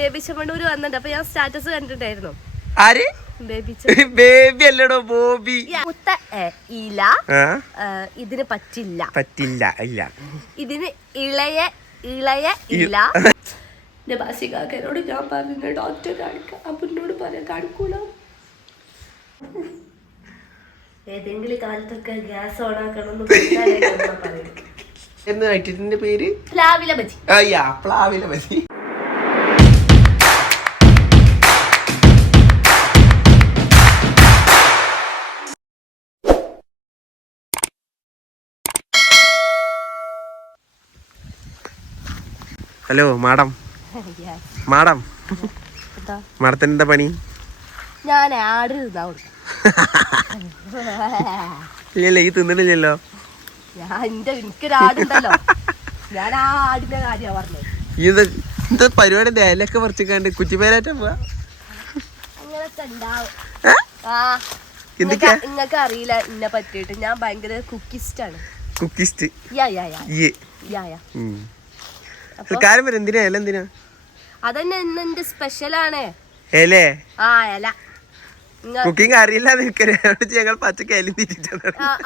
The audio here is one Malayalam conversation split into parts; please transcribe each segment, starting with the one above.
ബേബി ചെമ്മണ്ണൂര് വന്നിട്ട് അപ്പൊ ഞാൻ സ്റ്റാറ്റസ് കണ്ടിട്ടായിരുന്നു. ആര്? ബേബി അല്ലടോ, ബോബി. ഇല ഇതിന് പറ്റില്ല. പറ്റില്ല ഇല്ല. ഇതിന് ഇളയ ഇല. എന്റെ ബാസികാക്കനോട് ഞാൻ പറഞ്ഞു ഡോക്ടറെ കാണിക്കാം. അപ്പൊ എന്നോട് പറയാം കാണിക്കൂല. ഏതെങ്കിലും കാലത്തൊക്കെ ഗ്യാസ് ഓൺ ആക്കണം എന്ന് ഐറ്റത്തിന്റെ പേര് പ്ലാവില ബജി. പ്ലാവില ബജി. Hello madam. മാഡത്തിന് എന്താ പണി? ഞാൻ ആട് ഇല്ലല്ലോ, ഈ തിന്നിട്ടില്ലല്ലോ. എനിക്കൊരാടുണ്ടല്ലോ, ഞാൻ ആ ആടിന്റെ കാര്യ പറഞ്ഞത്. ഇത് പരിപാടി ഇലൊക്കെ പറിച്ചിക്കാണ്ട് കുറ്റിപ്പേരാറ്റ പോവാ. അങ്ങനൊക്കെ ഉണ്ടാവും. നിങ്ങക്ക് അറിയില്ല എന്നെ പറ്റിയിട്ട്. ഞാൻ ഭയങ്കര കുക്കിസ്റ്റ് ആണ്. കുക്കിസ്റ്റ്? കാര്യം എന്തിനാ ഇല? എന്തിനാ? അതന്നെ എന്റെ സ്പെഷ്യലാണ് ഇല. ഇല കുക്കിംഗ് അറിയില്ല. ഞങ്ങൾ പച്ചക്ക്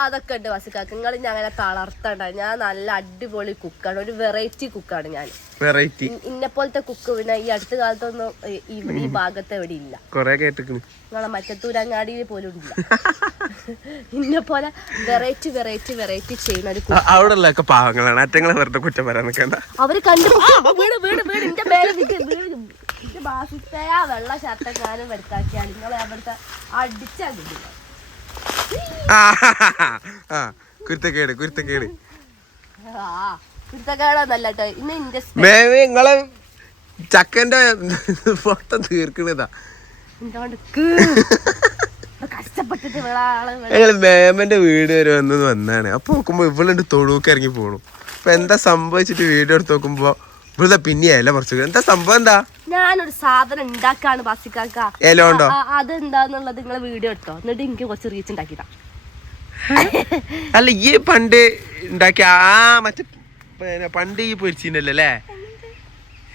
അതൊക്കെ ഉണ്ട് വസിക്കാക്ക്. നിങ്ങൾ ഞങ്ങളെ തളർത്തണ്ട. ഞാൻ നല്ല അടിപൊളി കുക്കാണ്, ഒരു വെറൈറ്റി കുക്കാണ് ഞാൻ. വെറൈറ്റി ഇന്നെ പോലത്തെ കുക്ക് പിന്നെ ഈ അടുത്ത കാലത്തൊന്നും ഈ ഭാഗത്ത് എവിടെ ഇല്ല. കൊറേ കേട്ടിക്കണ്. നിങ്ങളെ മറ്റത്തൂരങ്ങാടിയിൽ പോലും ഇല്ല. ഇന്നെ പോലെ വെറൈറ്റി ചെയ്യുന്ന ഒരു അവിടെ ഉള്ളൊക്കെ പാവങ്ങളാണ്. അറ്റങ്ങളെ വെറുതെ കുറ്റം പറയാൻ നിൽക്കണ്ട. അവര് കണ്ടു എന്റെ മേലെ വെള്ള ഷർട്ടെങ്ങാനും വരുത്താക്കിയാൽ നിങ്ങളെ അവിടുത്തെ അടിച്ചാൽ കുരുത്തക്കേട് കുരുത്തക്കേടൊന്നല്ല കേട്ടോ. ഇന്ന് ഇന്റെ നിങ്ങളെ ചക്കന്റെ ഫോട്ടോ തീർക്കണതാ. കഷ്ടപ്പെട്ടിട്ട് മേമന്റെ വീട് വരെ വന്നാണ്. അപ്പൊ നോക്കുമ്പോ ഇവളുണ്ട് തൊടുക്ക് ഇറങ്ങി പോണു. അപ്പൊ എന്താ സംഭവിച്ചിട്ട് വീഡിയോ എടുത്ത് നോക്കുമ്പോ ഇവിടെ പിന്നെയല്ല കുറച്ച്. എന്താ സംഭവം? എന്താ? ഞാനൊരു സാധനം ഉണ്ടാക്കാണ് ബാസിക്കാക്ക. അതെന്താന്നുള്ളത് നിങ്ങളെ വീഡിയോ എടുത്തോ, എന്നിട്ട് എനിക്ക് കുറച്ച് റീച്ച് ഉണ്ടാക്കിട്ടാ. അല്ല ഈ പണ്ട് ഉണ്ടാക്കിയ മറ്റേ പണ്ട് ഈ പൊരിച്ചിട്ടുണ്ടല്ലോ അല്ലേ?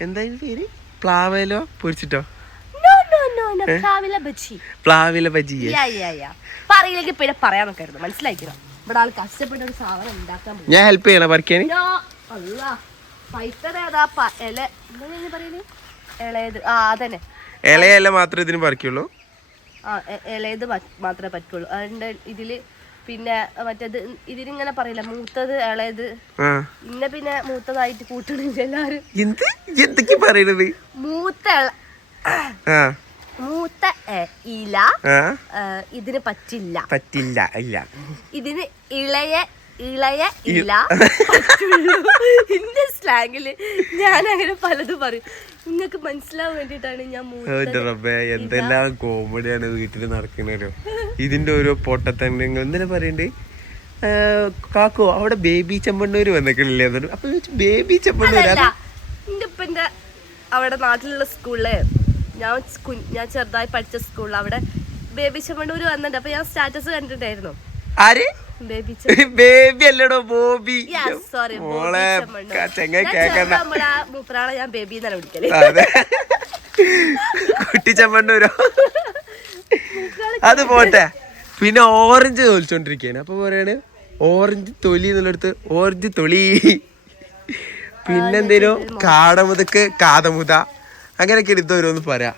എന്താ പേര്? പ്ലാവയിലോ പൊരിച്ചിട്ടോ? പ്ലാവില ബജി. പറയില്ലെങ്കിൽ പിന്നെ പറയാൻ നോക്കായിരുന്നു. മനസ്സിലാക്കിയോ? ഇവിടെ ആൾ കഷ്ടപ്പെട്ട ഒരു സാധനം ഉണ്ടാക്കാൻ. ഞാൻ ഹെൽപ്പ് ചെയ്യണോ പറിക്കാൻ? ഇളയല്ല മാത്രമേ ഇതിന് പറിക്കുള്ളൂ. ഇളയത് മാത്രമേ പറ്റുള്ളൂ. അതിന്റെ ഇതില് പിന്നെ മറ്റേത് ഇതിനിങ്ങനെ പറയില്ല, മൂത്തത് ഇളയത്. പിന്നെ മൂത്തതായിട്ട് കൂട്ടണില്ല എല്ലാരും. എന്തൊക്കെ പറയണത്? മൂത്ത ഇല ഇതിന് പറ്റില്ല. ഇതിന് ഇളയ ഇല. ഇന്റെ സ്ലാങ്ങില് ഞാൻ അങ്ങനെ പലതും പറയും. നിങ്ങൾക്ക് മനസ്സിലാവാൻ വേണ്ടിട്ടാണ് ഞാൻ. എന്തെല്ലാം കോമഡിയാണ് വീട്ടിൽ നടക്കുന്നല്ലോ. ഇതിന്റെ ഓരോ പൊട്ടത്തന്നെ എന്തിനാ പറയണ്ടേ? കാക്കോ അവിടെ ബേബി ചെമ്മണ്ണൂര് വന്നിട്ടില്ലേ? അപ്പൊ ബേബി ചെമ്മണ്ണൂര് എന്റെ ഇപ്പന്റെ അവിടെ നാട്ടിലുള്ള സ്കൂളില് ഞാൻ ചെറുതായി പഠിച്ച സ്കൂളിൽ അവിടെ ബേബി ചെമ്മണ്ണൂര് വന്നിട്ട് അപ്പൊ ഞാൻ സ്റ്റാറ്റസ് കണ്ടിട്ടായിരുന്നു. ആര്? ബേബി അല്ലടോ, ബോബി. സോറി, മൂപ്പരാളെ ഞാൻ ബേബി എന്നാണ് വിളിക്കല്. കുട്ടി ചെമ്മണ്ണൂരോ? അത് പോട്ടെ. പിന്നെ ഓറഞ്ച് തോലിച്ചോണ്ടിരിക്കാണ്. അപ്പൊ പറയാണ് ഓറഞ്ച് തൊലി എന്നുള്ളടത്ത് ഓറഞ്ച് തൊലി. പിന്നെന്തേനോ കാടമുതക്ക് കാതമുത, അങ്ങനെയൊക്കെ എടുത്ത് ഓരോന്ന് പറയാ.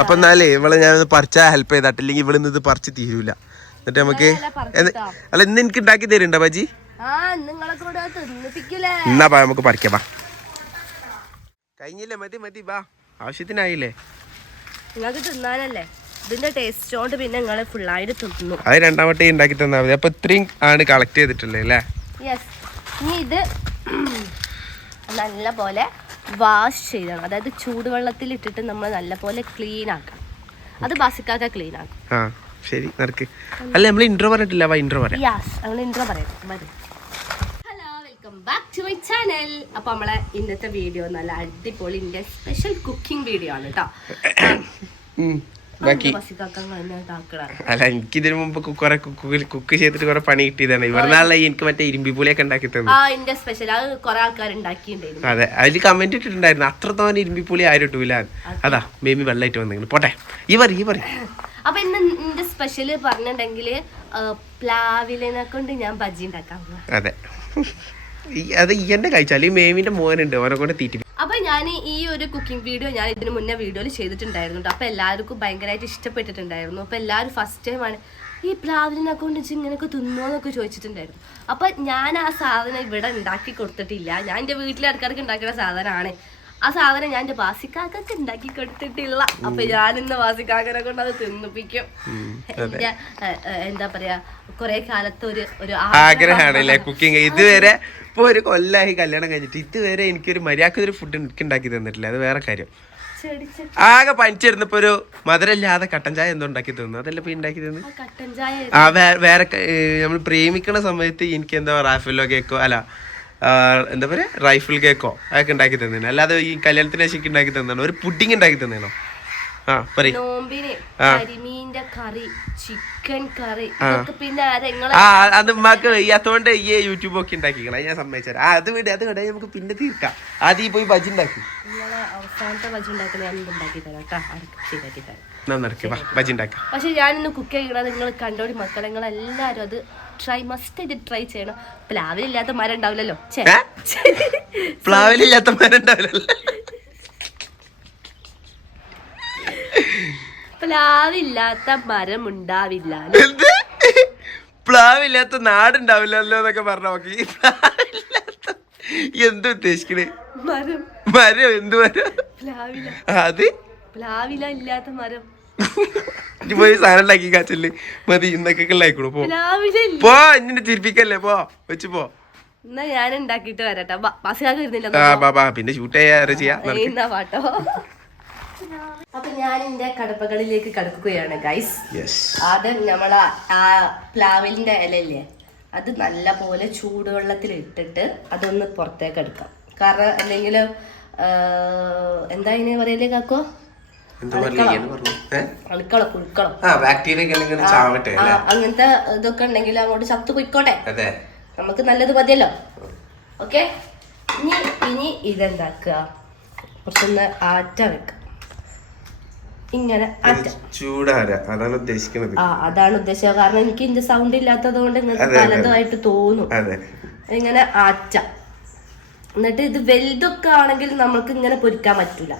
അപ്പൊ എന്നാലേ ഇവളെ ഞാനൊന്ന് പറിച്ചാ ഹെൽപ്പ് ചെയ്താട്ടില്ലെങ്കിൽ ഇവിടെ നിന്ന് ഇത് പറിച്ച് തീരൂല. എന്നിട്ട് നമുക്ക് അല്ല ഇന്ന് എനിക്ക് ഉണ്ടാക്കി തരുന്നുണ്ടോ ബജി? എന്നാ നമുക്ക് പറിക്കാം. കഴിഞ്ഞില്ലേ? മതി ബാ, ആവശ്യത്തിനായില്ലേ? നിങ്ങൾക്ക് തിന്നാനല്ലേ ഇതിന്റെ ടേസ്റ്റ് കൊണ്ട് പിന്നെ നിങ്ങൾ ഫുള്ളായിട്ട് തിന്നു. അത് രണ്ടാമത്തെ ഉണ്ടാക്കി തന്നാ മതി. അപ്പൊ ഇത്രയും ആണ് കളക്ട് ചെയ്തിട്ടുള്ളത് അല്ലേ? യെസ്. ഇനി ഇത് നല്ല പോലെ വാഷ് ചെയ്യണം. അതായത് ചൂടുവെള്ളത്തിൽ ഇട്ടിട്ട് നമ്മൾ നല്ലപോലെ ക്ലീൻ ആക്കണം. അത് ബാസിക്കാക്ക ക്ലീൻ ആക്കും. ശരി, നടക്ക്. അല്ല നമ്മൾ ഇൻട്രോ പറഞ്ഞിട്ടില്ല. ഇൻട്രോ പറയാം. Hello, welcome back to my channel. അപ്പൊ നമ്മളെ ഇന്നത്തെ വീഡിയോ നല്ല അടിപൊളി സ്പെഷ്യൽ കുക്കിംഗ് വീഡിയോ ആണ് കേട്ടോ. ബാക്കി ബസിക്കാക്കങ്ങൾ എന്നെ ഇതാക്കടാ. അല്ല എനിക്കിതിനു മുമ്പ് കുറെ കുക്ക് ചെയ്തിട്ട് കുറെ പണി കിട്ടിയതാണ്. ഇവിടുന്നാളെ എനിക്ക് മറ്റേ ഇരുമ്പിപ്പുളിയൊക്കെ ഉണ്ടാക്കി തന്നു. എന്റെ സ്പെഷ്യൽ അത് കുറെ ആൾക്കാർ ഉണ്ടാക്കിയിട്ടുണ്ടായിരുന്നു. അതെ, അതിൽ കമന്റ് ഇട്ടിട്ടുണ്ടായിരുന്നു അത്രത്തോനെ ഇരുമ്പിപ്പുളി ആരും ഇട്ടൂല. അതാ ബേബി വെള്ളമായിട്ട് വന്നെങ്കിൽ പോട്ടെ. ഈ പറ അപ്പൊ ഇന്ന് എന്റെ സ്പെഷ്യല് പറഞ്ഞിട്ടുണ്ടെങ്കില് പ്ലാവിലിനെ കൊണ്ട് ഞാൻ ബജ്ജി ഉണ്ടാക്കാൻ പോവാ. അതെ, അത് എന്നെ കഴിച്ചാൽ ഈ മേമിന്റെ മോനുണ്ട് ഓനെ കൊണ്ട് തീറ്റി. അപ്പൊ ഞാൻ ഈ ഒരു കുക്കിംഗ് വീഡിയോ ഞാൻ ഇതിന് മുന്നേ വീഡിയോയിൽ ചെയ്തിട്ടുണ്ടായിരുന്നു. അപ്പൊ എല്ലാവർക്കും ഭയങ്കരമായിട്ട് ഇഷ്ടപ്പെട്ടിട്ടുണ്ടായിരുന്നു. അപ്പൊ എല്ലാവരും ഫസ്റ്റ് ടൈമാണ് ഈ പ്ലാവിലിനെ കൊണ്ട് ഇങ്ങനെയൊക്കെ തിന്നോന്നൊക്കെ ചോദിച്ചിട്ടുണ്ടായിരുന്നു. അപ്പൊ ഞാൻ ആ സാധനം ഇവിടെ ഉണ്ടാക്കി കൊടുത്തിട്ടില്ല. ഞാൻ എന്റെ വീട്ടിൽ ഇടക്കിടക്ക് ഉണ്ടാക്കുന്ന സാധനമാണ്. ആ സാധനം ഞാൻ എന്റെ വാസിക്കാക്കൊക്കെ ഉണ്ടാക്കി കൊടുത്തിട്ടില്ല. അപ്പൊ ഞാൻ ഇന്ന് വാസിക്കാക്കനെ കൊണ്ട് അത് തിന്നിപ്പിക്കും. എന്റെ എന്താ പറയാ കൊറേ കാലത്ത് ഒരു ആഗ്രഹമാണല്ലേ കുക്കിംഗ്. ഇതുവരെ ഇപ്പൊ ഒരു കൊല്ലായി കല്യാണം കഴിഞ്ഞിട്ട് ഇതുവരെ എനിക്കൊരു മര്യാദ ഒരു ഫുഡ് എനിക്ക് ഉണ്ടാക്കി തന്നിട്ടില്ല. അത് വേറെ കാര്യം. ആകെ പനിച്ചിരുന്നപ്പോ ഒരു മധുരമില്ലാതെ കട്ടൻ ചായ എന്തോ ഉണ്ടാക്കി തന്നു. അതല്ല ഇപ്പൊ ഉണ്ടാക്കി തന്നു. വേറെ നമ്മൾ പ്രേമിക്കണ സമയത്ത് എനിക്ക് എന്താ റാഫിലോ കേക്കോ അല്ല എന്താ പറയാ റൈഫിൾ കേക്കോ അതൊക്കെ ഉണ്ടാക്കി തന്നേനോ. അല്ലാതെ ഈ കല്യാണത്തിന് ശേഷം ഉണ്ടാക്കി തന്നാണോ ഒരു പുഡിങ് ഉണ്ടാക്കി തന്നേനോ? അത് ഉമ്മാക്ക് വയ്യാത്തോണ്ട് ഈ യൂട്യൂബ് ഒക്കെ ഉണ്ടാക്കിക്കണം. ഞാൻ സമ്മതിച്ചാൽ അത് വിട് നമുക്ക് പിന്നെ തീർക്കാം. ആദ്യം പോയി ബജി ഉണ്ടാക്കി പക്ഷെ ഞാനിന്ന് കുക്ക് ചെയ്യണത് നിങ്ങൾ കണ്ടോടി മക്കളെ. നിങ്ങൾ എല്ലാരും അത് ട്രൈ ചെയ്യണം. പ്ലാവിലില്ലാത്ത മരം ഉണ്ടാവില്ലല്ലോ. പ്ലാവിലില്ലാത്ത മരം ഉണ്ടാവില്ലല്ലോ. പ്ലാവില്ലാത്ത മരം ഉണ്ടാവില്ല. പ്ലാവില്ലാത്ത നാടുണ്ടാവില്ലല്ലോ എന്നൊക്കെ പറഞ്ഞ നോക്കി. എന്ത് ഉദ്ദേശിക്കണേ? മരം എന്ത് മരം? അത് പ്ലാവില ഇല്ലാത്ത മരം പോയി സാധനം ഉണ്ടാക്കി കാച്ചല്ലേ മതി. ഇന്നൊക്കെ ഉണ്ടായിക്കോളൂ. പോ ഇന്നെ ചിരിപ്പിക്കല്ലേ. പോ വെച്ച് പോ. എന്നാ ഞാൻ ഉണ്ടാക്കിട്ട് വരട്ടെ. പിന്നെ ഷൂട്ട് ചെയ്യാ പാട്ടോ. അപ്പൊ ഞാൻ എന്റെ കടപ്പകളിലേക്ക് കടക്കുകയാണ് ഗൈസ്. ആദ്യം നമ്മളെ ആ പ്ലാവിലിന്റെ ഇലയില്ലേ അത് നല്ല പോലെ ചൂടുവെള്ളത്തിൽ ഇട്ടിട്ട് അതൊന്ന് പുറത്തേക്ക് എടുക്കാം. കാരണം അല്ലെങ്കിൽ എന്താ ഇതിനെ പറയല്ലേ കാക്കോ? അങ്ങനത്തെ ഇതൊക്കെ ഉണ്ടെങ്കിൽ അങ്ങോട്ട് ചത്തു പൊയ്ക്കോട്ടെ. നമുക്ക് നല്ലത് മതിയല്ലോ. ഓക്കെ, ഇനി ഇതെന്താക്കുക, കുറച്ചൊന്ന് ആറ്റ വെക്കാം. ഇങ്ങനെ അതാണ് ഉദ്ദേശിക്കുന്നത്. അതാണ് ഉദ്ദേശിച്ചത്. കാരണം എനിക്ക് ഇതിന്റെ സൗണ്ട് ഇല്ലാത്തത് കൊണ്ട് നിങ്ങൾക്ക് പലതുമായിട്ട് തോന്നും. ഇങ്ങനെ ആറ്റ. എന്നിട്ട് ഇത് വലുതൊക്കെ ആണെങ്കിൽ നമുക്ക് ഇങ്ങനെ പൊരിക്കാൻ പറ്റൂല.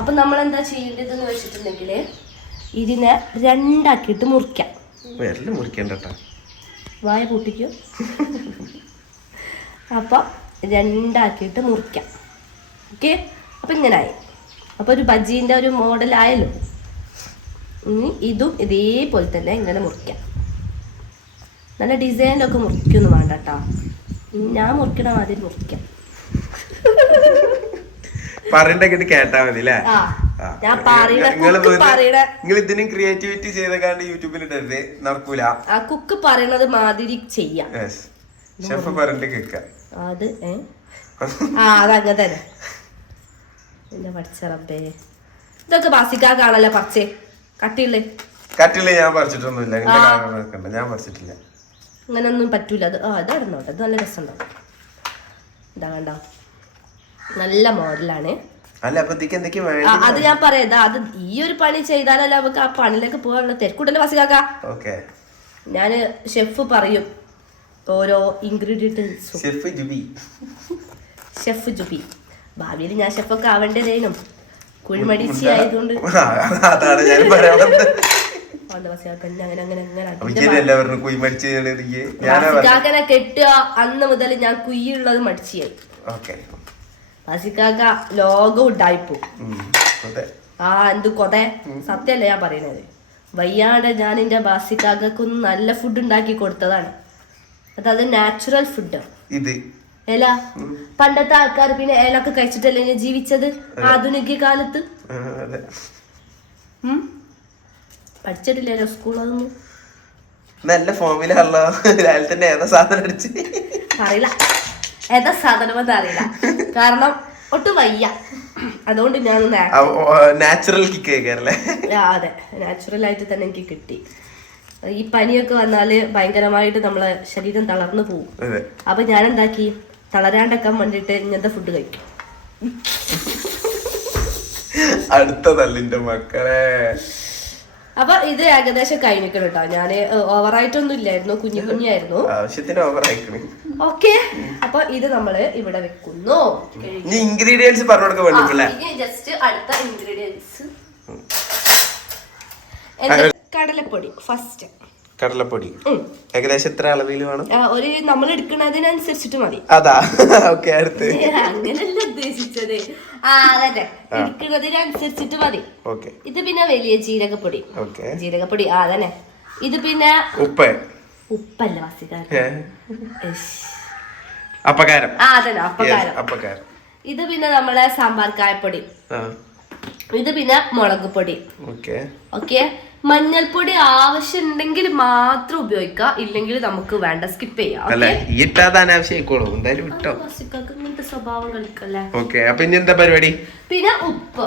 അപ്പൊ നമ്മൾ എന്താ ചെയ്യേണ്ടതെന്ന് വെച്ചിട്ടുണ്ടെങ്കില് ഇതിനെ രണ്ടാക്കിയിട്ട് മുറിക്കാം. വായ പൊട്ടിക്കും. അപ്പൊ രണ്ടാക്കിയിട്ട് മുറിക്കാം. ഓക്കെ, അപ്പൊ ഇങ്ങനായി. അപ്പൊ ഒരു ബജീന്റെ ഒരു മോഡലായല്ലോ. ഇനി ഇതും ഇതേപോലെ തന്നെ ഇങ്ങനെ മുറിക്കാം. നല്ല ഡിസൈനിലൊക്കെ മുറിക്കൊന്നും വേണ്ട കേട്ടോ. ഞാൻ മുറിക്കണ മാതിരി മുറിക്കാം. കേട്ടാ മതി. നിങ്ങൾ ഇതിനും ക്രിയേറ്റിവിറ്റി ചെയ്തകാണ്ട് യൂട്യൂബിൽ ഇടരുത്, നടക്കൂല. ആ കുക്ക് പറയണത് മാതിരി ചെയ്യാം. ഷെഫ് പറഞ്ഞിട്ട് കേൾക്കാം. അത് അതങ്ങനെ തന്നെ. എന്നെ പഠിച്ചറബേ, ഇതൊക്കെ ബാസിക്കാക്കാണല്ലോ പറിച്ചേ. കട്ടിയില്ലേ? ഞാൻ പറിച്ചിട്ടൊന്നുമില്ല. ഞാൻ പറിച്ചിട്ടില്ല. അങ്ങനൊന്നും പറ്റൂല. അത് ഇതായിരുന്നോട്ടെ, ഇത് നല്ല രസമുണ്ടാവും. ഇതാ കണ്ട, നല്ല മോഡലാണ്. അത് ഞാൻ പറയാ, അത് ഈ ഒരു പണി ചെയ്താലല്ല നമുക്ക് ആ പണിയിലേക്ക് പോകാനുള്ള തിരക്കൂട്ടല്ലേ ബാസിക്കാക്ക. ഞാന് ഷെഫ് പറയും ഓരോ ഇൻഗ്രീഡിയന്റ്. ഷെഫ് ജുബി. ഭാവിയിൽ ഞാൻ ഷെഫൊക്കെ ആവേണ്ടതേനും. കുഴിമടിച്ചി ആയതുകൊണ്ട് അങ്ങനെ കെട്ടുക. അന്ന് മുതൽ ഞാൻ കുയ്യുള്ളത് മടിച്ചായി. ബാസിക്കാക്ക ലോകം ഉണ്ടായിപ്പോ. എന്ത് കൊത സത്യല്ലേ ഞാൻ പറയുന്നത്. വയ്യാണ്ട് ഞാൻ എന്റെ ബാസിക്കാക്കൊന്ന് നല്ല ഫുഡ് ഉണ്ടാക്കി കൊടുത്തതാണ്. അത് നാച്ചുറൽ ഫുഡ്. ഇല പണ്ടത്തെ ആൾക്കാർ പിന്നെ ഇലൊക്കെ കഴിച്ചിട്ടല്ലേ ഞാൻ ജീവിച്ചത് ആധുനിക കാലത്ത്. പഠിച്ചിട്ടില്ലല്ലോ സ്കൂളൊന്നും. നല്ല ഫോമിലാണല്ലോ. തന്നെ ഏതാ സാധനം അറിയില്ല, ഏതാ സാധനം എന്ന് അറിയില്ല. കാരണം ഒട്ടും വയ്യ. അതുകൊണ്ട് ഞാനൊന്ന് നാച്ചുറൽ കിക്ക് കേൾക്കാറല്ലേ? അതെ, നാച്ചുറൽ ആയിട്ട് തന്നെ എനിക്ക് കിട്ടി. ഈ പനിയൊക്കെ വന്നാല് ഭയങ്കരമായിട്ട് നമ്മളെ ശരീരം തളർന്നു പോകും. അപ്പൊ ഞാൻ എന്താക്കി, തളരാണ്ടക്കാൻ വേണ്ടിട്ട് ഇങ്ങനത്തെ ഫുഡ് കഴിക്കും. അടുത്തതല്ലിന്റെ മക്കളെ. അപ്പൊ ഇത് ഏകദേശം കഴിഞ്ഞിക്കണം കേട്ടോ. ഞാന് ഓവറായിട്ടൊന്നും ഇല്ലായിരുന്നു, കുഞ്ഞായിരുന്നു. ആവശ്യത്തിന് ഓവറായിക്കണ്. ഓക്കെ, അപ്പൊ ഇത് നമ്മള് ഇവിടെ വെക്കുന്നു. ഇൻഗ്രീഡിയൻസ് പറഞ്ഞു ജസ്റ്റ് അടുത്ത ഇൻഗ്രീഡിയൻസ് കടലപ്പൊടി. ഫസ്റ്റ് കടലപ്പൊടി ഏകദേശം എത്ര അളവിൽ വേണം? ഒരു നമ്മൾ എടുക്കുന്നതിനനുസരിച്ചിട്ട് മതി. അതാ ഓക്കെ. അടുത്ത് അങ്ങനല്ല ഉദ്ദേശിച്ചത്. അതന്നെ, എടുക്കുന്നതിനനുസരിച്ചിട്ട് മതി. ഇത് പിന്നെ വലിയ ജീരകപ്പൊടി. ജീരകപ്പൊടി അതന്നെ. ഇത് പിന്നെ ഉപ്പല്ല വാസിക്കാരൻ, അപ്പക്കാരം. അതന്നെ, അപ്പക്കാരം. ഇത് പിന്നെ നമ്മളെ സാമ്പാർ കായപ്പൊടി. ഇത് പിന്നെ മുളക് പൊടി. ഓക്കെ. മഞ്ഞൾപ്പൊടി ആവശ്യമുണ്ടെങ്കിൽ മാത്രം ഉപയോഗിക്കുക, ഇല്ലെങ്കിൽ നമുക്ക് വേണ്ട, സ്കിപ്പ് ചെയ്യാം. ഇങ്ങനത്തെ സ്വഭാവം കളിക്കല്ലേ. പരിപാടി? പിന്നെ ഉപ്പ്.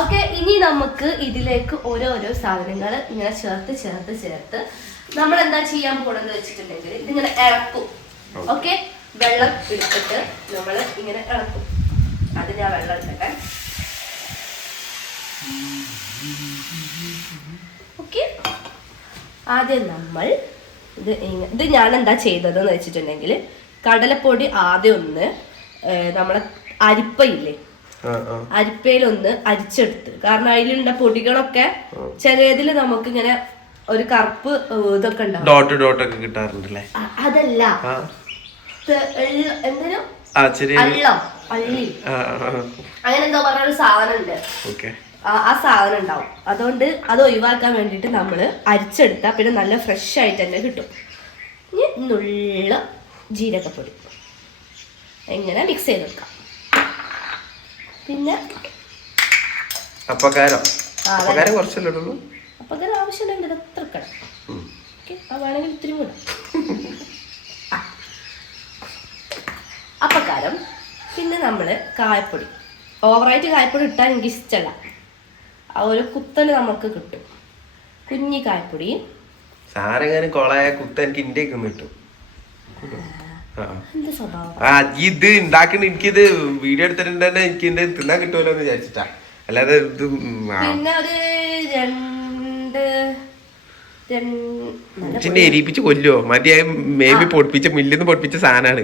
ഓക്കെ, ഇനി നമുക്ക് ഇതിലേക്ക് ഓരോരോ സാധനങ്ങൾ ഇങ്ങനെ ചേർത്ത് നമ്മൾ എന്താ ചെയ്യാൻ പോണെന്ന് വെച്ചിട്ടുണ്ടെങ്കിൽ ഇതിങ്ങനെ ഇളക്കും. ഓക്കെ, വെള്ളം എടുത്തിട്ട് നമ്മൾ ഇങ്ങനെ ഇളക്കും. അത് ഞാൻ വെള്ളം എടുക്കട്ടെ. ഓക്കെ, ആദ്യം നമ്മൾ ഇത് ഞാൻ എന്താ ചെയ്തതെന്ന് വെച്ചിട്ടുണ്ടെങ്കിൽ, കടലപ്പൊടി ആദ്യം ഒന്ന് നമ്മളെ അരിപ്പയില്ലേ, അരിപ്പയിലൊന്ന് അരിച്ചെടുത്ത്. കാരണം അതിലുള്ള പൊടികളൊക്കെ ചിലതിൽ നമുക്ക് ഇങ്ങനെ ഒരു കറുപ്പ് ഇതൊക്കെ ഉണ്ടാവും. അതല്ല, എന്തിനും അള്ളി അങ്ങനെ എന്തോ പറഞ്ഞൊരു സാധനം ഉണ്ട്. ആ സാധനം ഉണ്ടാവും. അതുകൊണ്ട് അത് ഒഴിവാക്കാൻ വേണ്ടിയിട്ട് നമ്മൾ അരിച്ചെടുത്താൽ പിന്നെ നല്ല ഫ്രഷ് ആയിട്ട് തന്നെ കിട്ടും. ഇനി നുള്ള ജീരകപ്പൊടി എങ്ങനെ മിക്സ് ചെയ്തെടുക്കാം. പിന്നെ അപ്പക്കാരം ആവശ്യമുണ്ടെങ്കിൽ എത്ര ഇടണം. ഓക്കെ, വേണമെങ്കിൽ ഇത്തിരി കൂടെ അപ്പക്കാരം. പിന്നെ നമ്മൾ കായപ്പൊടി. ഓവറായിട്ട് കായപ്പൊടി ഇട്ടാൽ എനിക്ക് ഇഷ്ടമല്ല. ആ ഒരു കുത്തല് നമുക്ക് കിട്ടും. കുഞ്ഞി കായപ്പൊടി. എന്ത് സ്വഭാവം ഇത് ഉണ്ടാക്കണ എനിക്കിത് വീഡിയോ എടുത്തിട്ടുണ്ട് തന്നെ, എനിക്ക് തിന്നാൻ കിട്ടുമല്ലോ എന്ന് വിചാരിച്ചിട്ടാ. അല്ലാതെ ഇത് പിന്നെ ഒരു എരിപ്പിച്ച് കൊല്ലോ മതിയായ മേബി പൊടിപ്പിച്ച മില്ലിന്ന് പൊടിപ്പിച്ച സാധനമാണ്.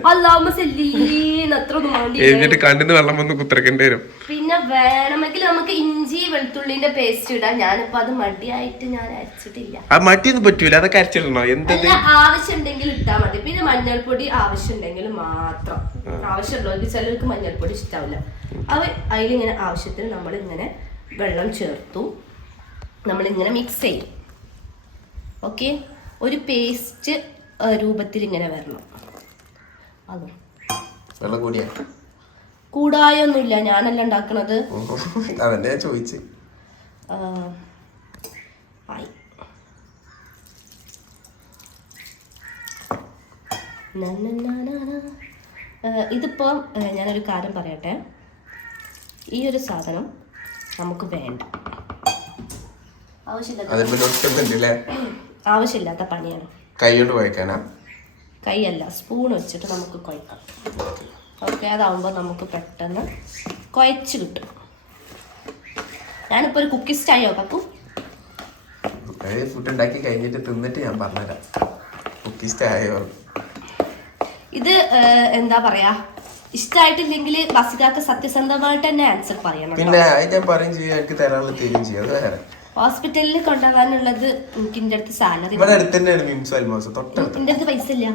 എന്നിട്ട് കണ്ണിന്ന് വെള്ളം വന്ന് കുത്തിറക്കേണ്ടി വരും. പിന്നെ വേണമെങ്കിൽ നമുക്ക് ഇഞ്ചി വെളുത്തുള്ളിന്റെ പേസ്റ്റ് ഇടാം. ഞാനിപ്പോ അത് മടിയായിട്ട് ഞാൻ അരച്ചിട്ടില്ല. ആ മടിയൊന്നും പറ്റൂല, അതൊക്കെ അരച്ചിടണോ? എന്തത് ആവശ്യമുണ്ടെങ്കിൽ ഇട്ടാ മതി. പിന്നെ മഞ്ഞൾപ്പൊടി ആവശ്യമുണ്ടെങ്കിൽ മാത്രം. ആവശ്യമുള്ളവർക്ക് ചിലർക്ക് മഞ്ഞൾപ്പൊടി ഇഷ്ടാവില്ല. അതിലിങ്ങനെ ആവശ്യത്തിന് നമ്മൾ ഇങ്ങനെ വെള്ളം ചേർത്തു നമ്മളിങ്ങനെ മിക്സ് ചെയ്യും. ഓക്കെ, ഒരു പേസ്റ്റ് രൂപത്തിൽ ഇങ്ങനെ വരണം. അതും കൂടായൊന്നുമില്ല, ഞാനല്ല ഉണ്ടാക്കണത്. ചോദിച്ചു ഇതിപ്പോ ഞാനൊരു കാര്യം പറയട്ടെ. ഈ ഒരു സാധനം നമുക്ക് വേണ്ട, ആവശ്യമില്ലാത്ത പണിയാണ്. കൈയല്ല, സ്പൂൺ വെച്ചിട്ട് നമുക്ക് കുഴക്കാം. ഓക്കെ, അതാവുമ്പോൾ നമുക്ക് പെട്ടെന്ന് കുഴച്ച് കിട്ടും. ഞാനിപ്പോൾ ഒരു കുക്കിസ്റ്റായോ കാക്കു? ഫുഡ് ഉണ്ടാക്കി കഴിഞ്ഞിട്ട് തിന്നിട്ട് ഞാൻ പറഞ്ഞുതരാം കുക്കിസ്റ്റായോ. ഇത് എന്താ പറയാ, ഇഷ്ടമായിട്ടില്ലെങ്കിൽ ബസികാക്ക് സത്യസന്ധമായിട്ട് തന്നെ ആൻസർ പറയണം. പിന്നെ ഞാൻ പറയും ചെയ്യാം, എനിക്ക് തരാനുള്ള തരും ചെയ്യാം. ഹോസ്പിറ്റലിൽ കൊണ്ടുപോകാനുള്ളത് എനിക്ക് എന്റെ അടുത്ത് സാലറി, എന്റെ അടുത്ത് പൈസ ഇല്ല.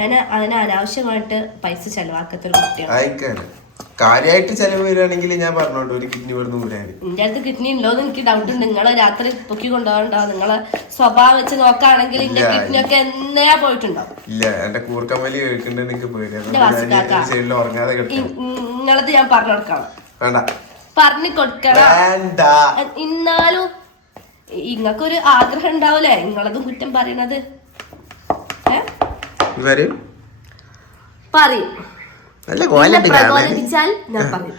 ഞാൻ അതിന് അനാവശ്യമായിട്ട് പൈസ ചെലവാക്കാത്ത ഒരു കുട്ടിയാണ്. കാര്യമായിട്ട് ചെലവ് വരികയാണെങ്കിൽ ഞാൻ പറഞ്ഞോണ്ട് ഒരു കിഡ്നി എന്റെ അടുത്ത് കിഡ്നി ഉണ്ടോന്ന് എനിക്ക് ഡൗട്ട് ഉണ്ട്. നിങ്ങളെ രാത്രി പൊക്കി കൊണ്ടുപോകണ്ടാവും. നിങ്ങളെ സ്വഭാവം വെച്ച് നോക്കുകയാണെങ്കിൽ എന്റെ കിഡ്നി ഒക്കെ എന്നയാ പോയിട്ടുണ്ടാവും. ഇല്ല, എന്റെ കൂർക്കമ്മലി നിങ്ങളത് ഞാൻ പറഞ്ഞു കൊടുക്കണം, പറഞ്ഞു കൊടുക്കണം. എന്നാലും ഇങ്ങക്കൊരു ആഗ്രഹം ഉണ്ടാവൂലേ നിങ്ങളതും കുറ്റം പറയണത്. പറയും പ്രകോപിപ്പിച്ചാൽ ഞാൻ പറയും.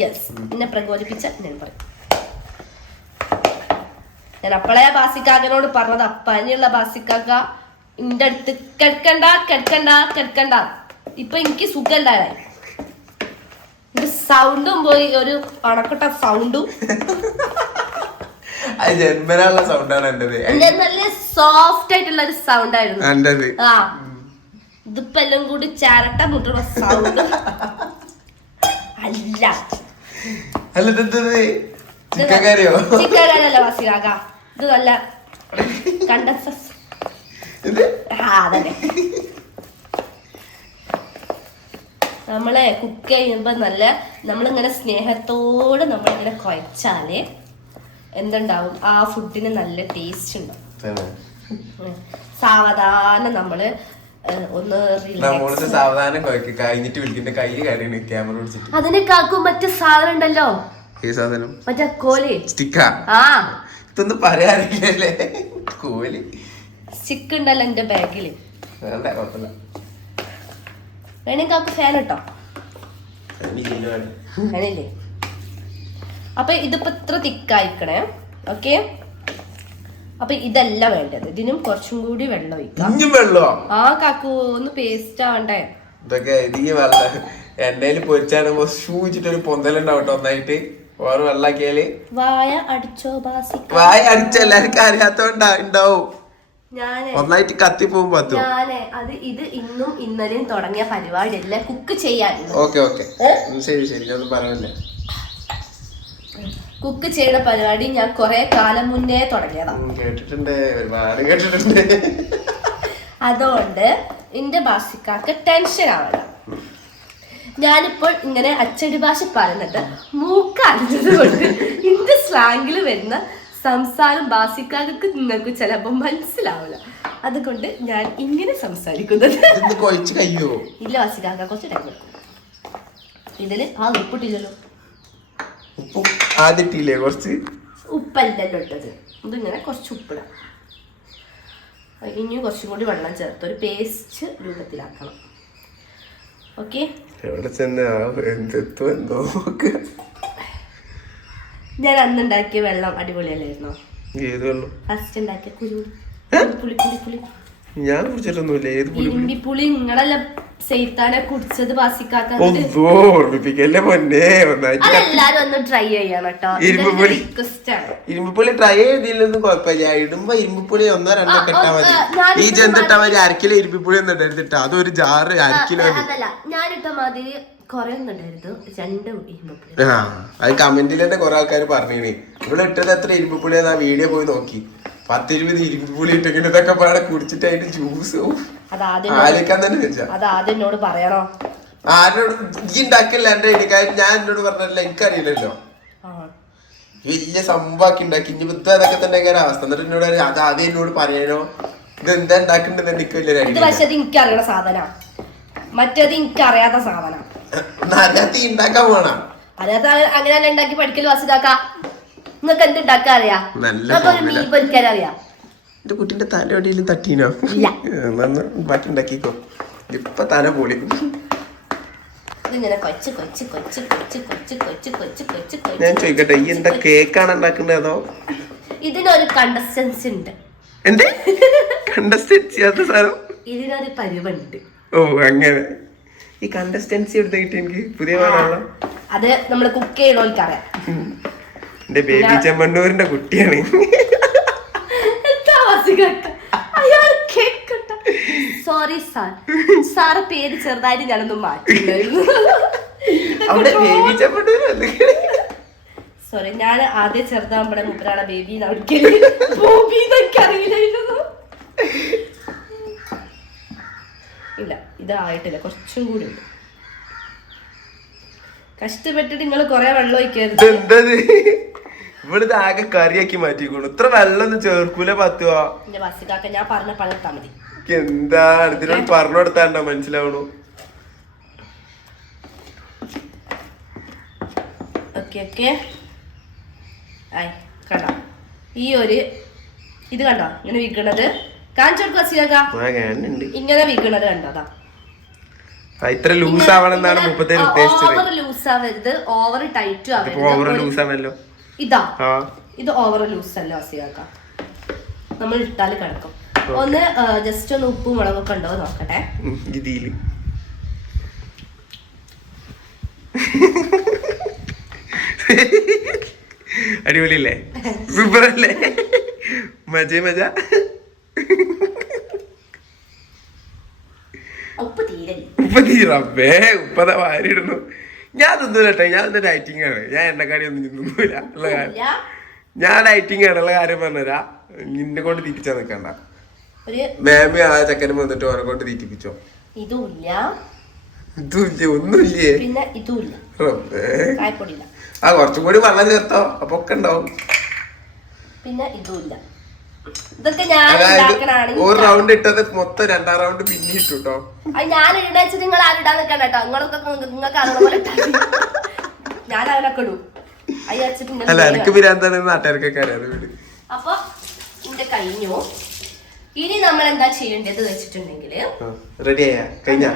യെസ്, എന്നെ പ്രകോപിപ്പിച്ചാൽ ഞാൻ പറയും. ഞാൻ അപ്പളേ ബാസിക്കാക്കനോട് പറഞ്ഞത്, പനിയുള്ള ബാസിക്കാക്ക എന്റെ അടുത്ത് കിടക്കണ്ട കിടക്കണ്ട കിടക്കണ്ട. ഇപ്പൊ എനിക്ക് സുഖം ഉണ്ടായി. സൗണ്ടും പോയി, ഒരു അണക്കട്ട സൗണ്ടും. ജന്മനുള്ള സൗണ്ടാണ് എന്റേത്. നല്ല സോഫ്റ്റ് ആയിട്ടുള്ള ഒരു സൗണ്ട് ആയിരുന്നു. ആ, ഇതിപ്പോ എല്ലാം കൂടി ചരട്ട മുട്ടുള്ള സൗണ്ട് അല്ല. ചിക്കനല്ല വാസികാക, ഇത് നല്ല കണ്ടൻസസ്. അതന്നെ നമ്മളെ കുക്ക് ചെയ്യുമ്പോ നല്ല നമ്മളിങ്ങനെ സ്നേഹത്തോടെ നമ്മളിങ്ങനെ കുഴച്ചാല് എന്തുണ്ടാവും, ആ ഫുഡിന് നല്ല ടേസ്റ്റ് ഉണ്ടാവും. സാവധാനം നമ്മള് ഒന്ന് അതിനെ കാക്കും. മറ്റേ സാധനം ഉണ്ടല്ലോ, മറ്റേ കോലി ഇതൊന്നും പറയാറില്ലേ? കോലി സ്റ്റിക്ക് ഉണ്ടല്ലോ എന്റെ ബാഗില്. വേണമെങ്കിൽ കാക്ക് ഫാൻ ഇട്ടോ. അങ്ങനല്ലേ? അപ്പൊ ഇതിപ്പോ ഇത്ര തിക്കായിക്കണേ. ഓക്കെ, അപ്പൊ ഇതല്ല വേണ്ടത്. ഇതിനും കുറച്ചും കൂടി വെള്ളം ഒഴിക്കാം. ആ കാക്കു, ഒന്ന് പേസ്റ്റ് ആവണ്ടേ? ഇതൊക്കെ എണ്ണയില് പൊരിച്ചാണ് സൂചിച്ചിട്ടൊരു പൊന്തലുണ്ടാവട്ടെ. ഒന്നായിട്ട് വേറെ വെള്ളാക്കിയാല് വായ അടിച്ചോ ബാസി? വായ അടിച്ച എല്ലാവർക്കും അറിയാത്തോണ്ടാ ഉണ്ടാവും. ഒന്നായിട്ട് കത്തി പോകുമ്പോ അത് ഇത് ഇന്നും ഇന്നലെയും തുടങ്ങിയ പരിപാടിയല്ല, കുക്ക് ചെയ്യാൻ. ശരി ശരി, ഒന്നും പറയല്ലേ. കുക്ക് ചെയ്യുന്ന പരിപാടി ഞാൻ കൊറേ കാലം മുന്നേ തുടങ്ങിയതാണ്. കേട്ടിട്ടുണ്ട്, ഒരുപാട് കേട്ടിട്ടുണ്ട്. അതുകൊണ്ട് എന്റെ ബാസിക്കാക്ക് ടെൻഷൻ ആവണം. ഞാനിപ്പോൾ ഇങ്ങനെ അച്ചടി ഭാഷ പറയുന്നത് മൂക്കറിഞ്ഞത് കൊണ്ട് എന്റെ സ്ലാങ്ങില് വരുന്ന സംസാരം ബാസിക്കാക്ക് നിങ്ങൾക്ക് ചിലപ്പോ മനസ്സിലാവില്ല. അതുകൊണ്ട് ഞാൻ ഇങ്ങനെ സംസാരിക്കുന്നത്. ഇല്ല ബാസിക്കാക്ക, കുറച്ച് ടൈം എടുക്കും. ഇതില് ആ ഉപ്പിട്ടില്ലല്ലോ. കുറച്ച് ഉപ്പല്ലല്ലോ ഇട്ടത്. ഇതിങ്ങനെ കുറച്ച് ഉപ്പിടാം. ഇനിയും കുറച്ചും കൂടി വെള്ളം ചേർത്ത് ഒരു പേസ്റ്റ് രൂപത്തിലാക്കണം. ഓക്കെ, ഞാൻ അന്നുണ്ടാക്കിയ വെള്ളം അടിപൊളിയല്ലായിരുന്നോ? ഫസ്റ്റ് ഉണ്ടാക്കിയ പുളി ഞാൻ കുടിച്ചിട്ടൊന്നുമില്ല. ഇരുമ്പിപ്പുളി നിങ്ങളെല്ലാം സെയ്ത്താനെ കുടിച്ചത് ബാസിക്കാക്ക. അതെല്ലാരും ഒന്ന് ട്രൈ ചെയ്യണം കേട്ടോ. ഇരുമ്പുപുളി ട്രൈ ചെയ്തില്ലൊന്നും കുഴപ്പമില്ല. ഇടുമ്പോ ഇരുമ്പുപുളി 1-2 ഇട്ടാ മതി. ഈ ചെന്നിട്ടാ മതി. 1 കിലോ ഇരുമ്പുപുളി ഒന്നും ഇടരുതിട്ടാ. അതൊരു ജാറ് 1 കിലോ. അതല്ല, ഞാനിട്ട മാതിരി കൊറേ ഒന്നും ഇടരുത്. 2 ഇരുമ്പുപുളി. അത് കമന്റിൽ തന്നെ കുറെ ആൾക്കാർ പറഞ്ഞേ. ഇവിടെ ഇട്ടത് എത്ര ഇരുമ്പുപുളിയാ? വീഡിയോ പോയി നോക്കി. 10-20 ഇരുമ്പുപുളി ഇട്ടെങ്കിലും ഇതൊക്കെ പാടെ കുടിച്ചിട്ട് അതിന്റെ ജ്യൂസ് ആലോചിക്കാൻ തന്നെ വെച്ചാ. അത് എന്നോട് പറയണോ? ആരോട് ഈ ഉണ്ടാക്കില്ല എന്റെ കാര്യം. ഞാൻ എന്നോട് പറഞ്ഞല്ല, എനിക്കറിയില്ലല്ലോ. വലിയ സംഭവമാക്കി ഉണ്ടാക്കി. ഇനി ബുദ്ധ അതൊക്കെ തന്നെ അവസ്ഥ. എന്നിട്ട് എന്നോട് അത് ആദ്യം എന്നോട് പറയാനോ ഇതെന്താ ഉണ്ടാക്കണ്ടെന്ന് എനിക്ക് വലിയ എനിക്കറിയണ സാധന, മറ്റേത് എനിക്കറിയാത്ത സാധന. ഉണ്ടാക്കാൻ പോണ അങ്ങനെ തന്നെ ഉണ്ടാക്കി പഠിക്കല് വാസിതാക്ക. നിങ്ങൾക്ക് എന്തുണ്ടാക്കാൻ അറിയാം? മീൻ പൊരിക്കാൻ അറിയാം. എന്റെ കുട്ടിന്റെ തലയോടിയിലും തട്ടീനോ? ബാക്കി ഉണ്ടാക്കിക്കോ. ഇപ്പൊ തല പൊളി. ഞാൻ ചോദിക്കട്ടെ, ഈ എന്താ കേക്കാണ് ഉണ്ടാക്കുന്നത് അതോ? ഇതിനൊരു കണ്ടസ്റ്റൻസി ഉണ്ട്. എന്ത് കണ്ടസ്റ്റൻസി? അത് സാധനം ഇതിനൊരു പരിവുണ്ട്. ഓ അങ്ങനെ. ഈ കണ്ടസ്റ്റൻസി എടുത്തിട്ട് എനിക്ക് പുതിയ പാടാണല്ലോ. അത് നമ്മള് കുക്ക് ചെയ്യണോൽക്കറിയാം. എന്റെ ബേബി ചെമ്മണ്ണൂരിന്റെ കുട്ടിയാണ്. സോറി സാർ, സാറ് പേര് ചെറുതായിട്ട് ഞാനൊന്നും മാറ്റില്ലായിരുന്നു. സോറി, ഞാൻ ആദ്യം ചെറുതാകുമ്പോഴേ മുപ്പരാണ് ബേബി അറിയില്ലായിരുന്നു. ഇല്ല, ഇതായിട്ടില്ല, കുറച്ചും കൂടി ഉണ്ട്. കഷ്ടപ്പെട്ടിട്ട് നിങ്ങൾ കൊറേ വെള്ളം ഒഴിക്കരുത്. ഇവിടുത്തെ ആകെ കറിയാക്കി മാറ്റിക്കോളൂ. ഇത്ര വെള്ളം ഒന്നും ചേർക്കൂല. പത്തുവാ എന്റെ ബസ്സിക്കാക്ക, ഞാൻ പറഞ്ഞ പണിട്ടാ മതി. എന്താണ് ഇതിനോട് പറഞ്ഞു കൊടുത്താണ്ടോ മനസ്സിലാവണു? കണ്ടോ ഈ ഒരു ഇത് കണ്ടോ ഇങ്ങനെ വിൽക്കണത്? കാണിച്ചു കൊടുക്കുക. ഇങ്ങനെ വിൽക്കണത് കണ്ടോ? ഇത്ര ലൂസ് ആവണം എന്നാണ് മുപ്പത്തേര് ഉദ്ദേശിച്ചത്. ഓവർ ലൂസ് ആവരുത്, ഓവർ ടൈറ്റും ആവരുത്. ഓവർ ലൂസ് ആണല്ലോ ഇതാ, ഇത് ഓവർ ലൂസ് അല്ല അസിയാക്ക, നമ്മൾ ഇട്ടാല് കിടക്കും. ഒന്ന് ജസ്റ്റ് ഒന്ന് ഉപ്പും മുളകൊക്കെ ഉണ്ടോ നോക്കട്ടെ. ഇതില് അടിപൊളിയല്ലേ, സൂപ്പർ അല്ലേ, മജ മജ. ഉപ്പ് തീരേ ഉപ്പത വാരിയിടുന്നു. ഞാൻ തിന്നൂല കേട്ടോ, ഞാൻ ഒന്ന് ഡയറ്റിംഗ് ആണ്, ഞാൻ എണ്ണക്കാടി ഒന്നും തിന്നൂല ഉള്ള കാര്യം. ഞാൻ ഡയറ്റിംഗ് ആണ് ഉള്ള കാര്യം പറഞ്ഞുതരാ. നിന്നെ കൊണ്ട് തീറ്റിച്ചാ നിക്കണ്ട. മാമി ആ ചക്കനും വന്നിട്ട് ഓനെ കൊണ്ട് തീറ്റിപ്പിച്ചോ. ഇതുമില്ല ഒന്നുമില്ലേ, പിന്നെ ഇതുമില്ല, ആ കുറച്ചും കൂടി വെള്ളം ചേർത്തോ, അപ്പൊ ഒക്കെ ഉണ്ടാവും. പിന്നെ ഇതുമില്ല. ഇതൊക്കെ ഞാൻ ഒരു റൗണ്ട് ഇട്ടത് മൊത്തം 2ാം റൗണ്ട് പിന്നെ ഇട്ടു കേട്ടോ. ഞാൻ ഇടാച്ച് നിങ്ങൾ ആരിടാൻ നിൽക്കണ്ട കേട്ടോ, നിങ്ങൾക്ക് അതുപോലെ ഞാൻ അതിനൊക്കെ ഇടും. അല്ല എനിക്ക് പിരാന്താണ് നാട്ടുകാർക്കൊക്കെ അറിയാതെ വീട്. അപ്പൊ എന്റെ കഴിഞ്ഞു. ഇനി നമ്മൾ എന്താ ചെയ്യേണ്ടത് വെച്ചിട്ടുണ്ടെങ്കിൽ റെഡിയായ കഴിഞ്ഞ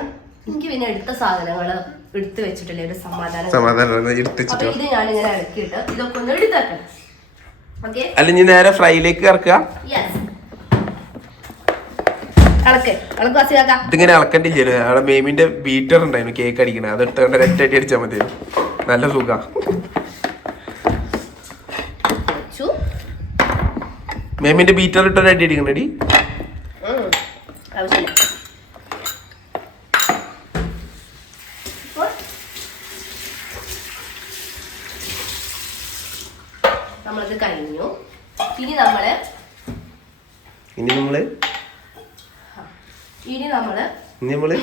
എനിക്ക് പിന്നെ എടുത്ത സാധനങ്ങള് എടുത്തു വെച്ചിട്ടില്ലേ ഒരു സമാധാനം. എടുത്തിട്ടോ ഇത് ഞാനിങ്ങനെ ഇറക്കിയിട്ട് ഇതൊക്കെ ഒന്ന് എടുത്തേക്കണം. അല്ല ഇനി നേരെ ഫ്രൈയിലേക്ക് ഇറക്കുക. ഇതിങ്ങനെ ഇളക്കണ്ടില്ലേ, അവിടെ മേമിന്റെ ബീറ്റർ ഉണ്ടായിരുന്നു കേക്ക് അടിക്കണേ, അതെടുത്തോണ്ട് ഒറ്റ അടിച്ചാൽ മതി, നല്ല സുഖ. മേമിന്റെ ബീറ്റർ ഇട്ടൊരു അടി അടിക്കണടി. നമ്മളത് കഴിഞ്ഞു. ഇനി നമ്മള്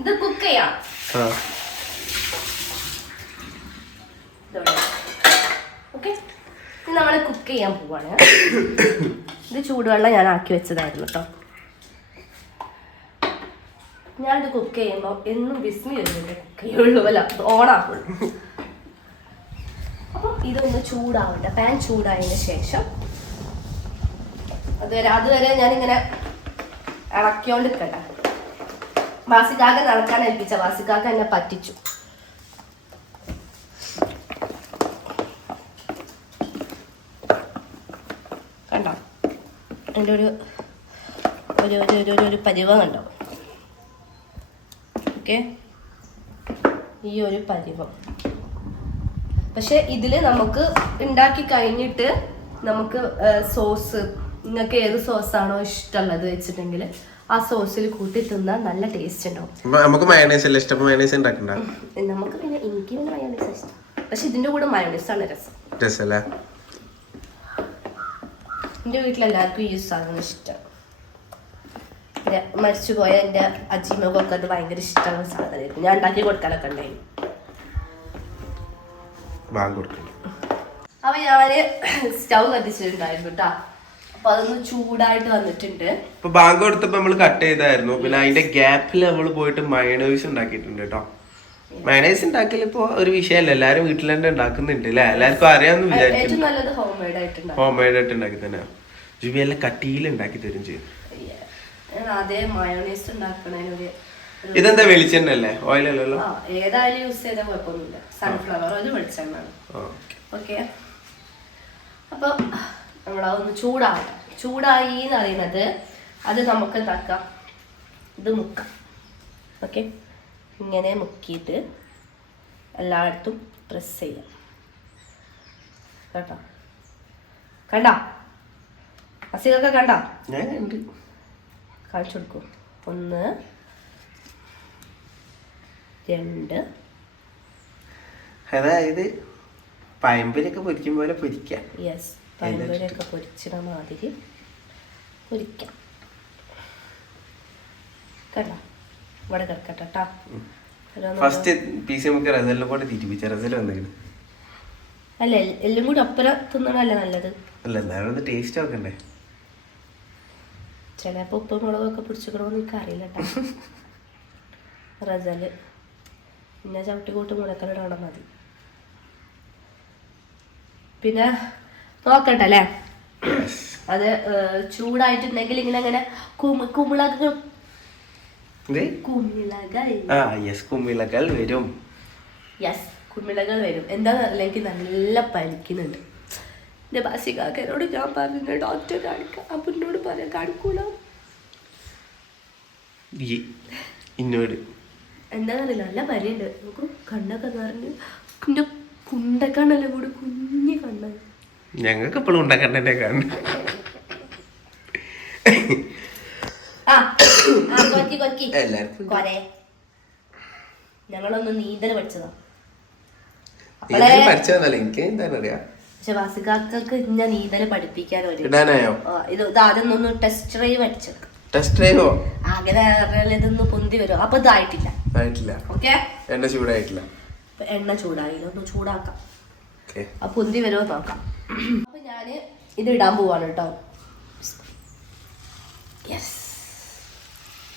ഇത് കുക്ക് ചെയ്യാം. ഓക്കെ, ഇനി നമ്മള് കുക്ക് ചെയ്യാൻ പോവാണ്. ഇത് ചൂടുവെള്ളം ഞാൻ ആക്കി വെച്ചതായിരുന്നു കേട്ടോ. ഞാനിത് കുക്ക് ചെയ്യുമ്പോ എന്നും വിസ്മി വരുന്നുണ്ട്, കുക്ക് ചെയ്യുള്ളൂ അല്ല ഓണാക്കുള്ളൂ. അപ്പൊ ഇതൊന്ന് ചൂടാവട്ടെ. പാൻ ചൂടായതിന് ശേഷം അതുവരെ ഞാനിങ്ങനെ ഇളക്കിയോണ്ട് നിൽക്കട്ടെ. വാസിക്കാക്ക നടക്കാൻ ഏൽപ്പിച്ച, വാസിക്കാക്ക എന്നെ പറ്റിച്ചു. കണ്ടോ എൻ്റെ ഒരു പരിവം കണ്ടോ? ഓക്കെ, ഈ ഒരു പരിവം. പക്ഷെ ഇതില് നമുക്ക് ഉണ്ടാക്കി കഴിഞ്ഞിട്ട് നമുക്ക് സോസ്, നിങ്ങൾക്ക് ഏത് സോസാണോ ഇഷ്ടമുള്ളത് വെച്ചിട്ടുണ്ടെങ്കിൽ ആ സോസിൽ കൂട്ടി തിന്നാൻ നല്ല ടേസ്റ്റ് ഉണ്ടാവും. നമുക്ക് മയോണൈസ് അല്ലേ ഇഷ്ടം, മയോണൈസ് ഉണ്ടാക്കണ്ട. നമുക്ക് പിന്നെ എനിക്ക് പിന്നെ മയോണൈസ് ഇഷ്ടം, പക്ഷെ ഇതിന്റെ കൂടെ മയോണൈസ് ആണ് രസമല്ലേ. എൻ്റെ വീട്ടിലെല്ലാവർക്കും ഈ സാധനം ഇഷ്ടം. മരിച്ചുപോയ എൻ്റെ അജിമകൊക്കെ അത് ഭയങ്കര ഇഷ്ടമുള്ള സാധനമായിരുന്നു. ഞാൻ ഉണ്ടാക്കി കൊടുക്കാനൊക്കെ ഉണ്ടായിരുന്നു. അപ്പൊ ഞാന് സ്റ്റൗ കത്തിച്ചിട്ടുണ്ടായിരുന്നു കേട്ടാ. അപ്പൊ അതൊന്ന് ചൂടായിട്ട് വന്നിട്ടുണ്ട്. ഇപ്പൊ ബാങ്ക് കൊടുത്തപ്പോ നമ്മള് കട്ട് ചെയ്തായിരുന്നു. പിന്നെ അതിന്റെ ഗ്യാപ്പിൽ നമ്മൾ പോയിട്ട് മയോണൈസ് ഉണ്ടാക്കിയിട്ടുണ്ട് കേട്ടോ. മയോണൈസ് ഉണ്ടാക്കൽ ഇപ്പൊ ഒരു വിഷയമല്ല, എല്ലാരും വീട്ടിൽ തന്നെ ഉണ്ടാക്കുന്നുണ്ട് അല്ലെ, എല്ലാവർക്കും അറിയാമെന്ന് വിചാരിക്കുന്നു. ഹോം മെയ്ഡ് ആയിട്ട് ഉണ്ടാക്കി തന്നെ ജുബി എല്ലാം കട്ടിയിൽ ഉണ്ടാക്കി തരും ചെയ്യും. അതേ മയോണൈസ് ഉണ്ടാക്കണേനൊരു ഇതെന്താ വെളിച്ചെണ്ണ അല്ലേ, ഓയിൽ അല്ലല്ലോ? ഏതായാലും യൂസ് ചെയ്താൽ കുഴപ്പമൊന്നുമില്ല. സൺഫ്ലവർ ഓയിൽ വെളിച്ചെണ്ണ. ഓക്കെ, അപ്പൊ നമ്മളതൊന്ന് ചൂടാവട്ടെ. ചൂടായി എന്ന് പറയുന്നത് അത് നമുക്ക് എന്താക്കാം, ഇത് മുക്കാം. ഓക്കെ, ഇങ്ങനെ മുക്കിയിട്ട് എല്ലായിടത്തും പ്രസ് ചെയ്യാം കേട്ടോ. കണ്ട അസികൊക്കെ കണ്ട കാണിച്ചു കൊടുക്കൂ. 1 2. അതായത് പഴംപൊരിയൊക്കെ പൊരിക്കും പോലെ പൊരിക്കാം. യെസ്, പഴംപൊരിയൊക്കെ പൊരിച്ചിട മാതിരി പൊരിക്കാം. കണ്ടോ, ഇവിടെ കിടക്കട്ടെ കേട്ടോ. ഫസ്റ്റ് പീസ് നമുക്ക് റസലിനെ കൊണ്ട് തീറ്റിപ്പിച്ച റസൽ വന്നിരുന്നു. അല്ല, എല്ലാം കൂടി ഒപ്പരം തിന്നണല്ലേ നല്ലത്. അല്ല, എന്നാലും ഒന്ന് ടേസ്റ്റ് നോക്കണ്ടേ. ചിലപ്പോൾ ഉപ്പും മുളകൊക്കെ പിടിച്ചിക്കണമെന്ന് എനിക്ക് അറിയില്ല കേട്ടോ. റസല് പിന്നെ ചവിട്ടിക്കൂട്ട് മുളക്കലിടണം മതി. പിന്നെ നോക്കട്ടെ അല്ലേ, അത് ചൂടായിട്ടുണ്ടെങ്കിൽ ഇങ്ങനെ അങ്ങനെ കുമിളകൾ കുമിളകൾ. കുമിളകൾ വരും. യെസ്, കുമിളകൾ വരും. എന്താണെന്നറിയില്ല, എനിക്ക് നല്ല പനിക്കുന്നുണ്ട്. എൻ്റെ ബാസികാക്കനോട് ഞാൻ പറഞ്ഞു ഡോക്ടറെ കാണിക്കാം. അപ്പം എന്നോട് പറയാം കാണിക്കൂല. എന്നോട് എന്താണെന്നറിയില്ല, നല്ല പനിയുണ്ട്. നമുക്ക് കണ്ണൊക്കെ നിറഞ്ഞ് എൻ്റെ കുണ്ടക്കണ്ണല്ലേ കൂടി കുഞ്ഞി കണ്ണാണ്. ഞങ്ങൾക്ക് ഇപ്പോഴും ഉണ്ടാക്കണ്ടേ കണ്ണ്. ഞങ്ങളൊന്ന് നീന്തൽ പഠിച്ചതാ. പഠിച്ചതല്ല, എനിക്ക് എന്താ അറിയാ. പക്ഷെ വാസികാക്കൾക്ക് ഞാൻ നീന്തൽ പഠിപ്പിക്കാൻ ഇടാനായോ? ഇത് ആദ്യം ഒന്ന് ടെസ്റ്റ് ഡ്രൈവ് അടിച്ചെടുക്കും. ടെസ്റ്റ് ഡ്രൈവോ? അങ്ങനെ ഇതൊന്ന് പൊന്തി വരും. അപ്പൊ ഇതായിട്ടില്ല. ഓക്കെ, എണ്ണ ചൂടായിട്ടില്ല. എണ്ണ ചൂടായില്ല, ഒന്ന് ചൂടാക്കാം. അപ്പൊ പൊന്തി വരുമോ നോക്കാം. അപ്പൊ ഞാന് ഇത് ഇടാൻ പോവാണ് കേട്ടോ.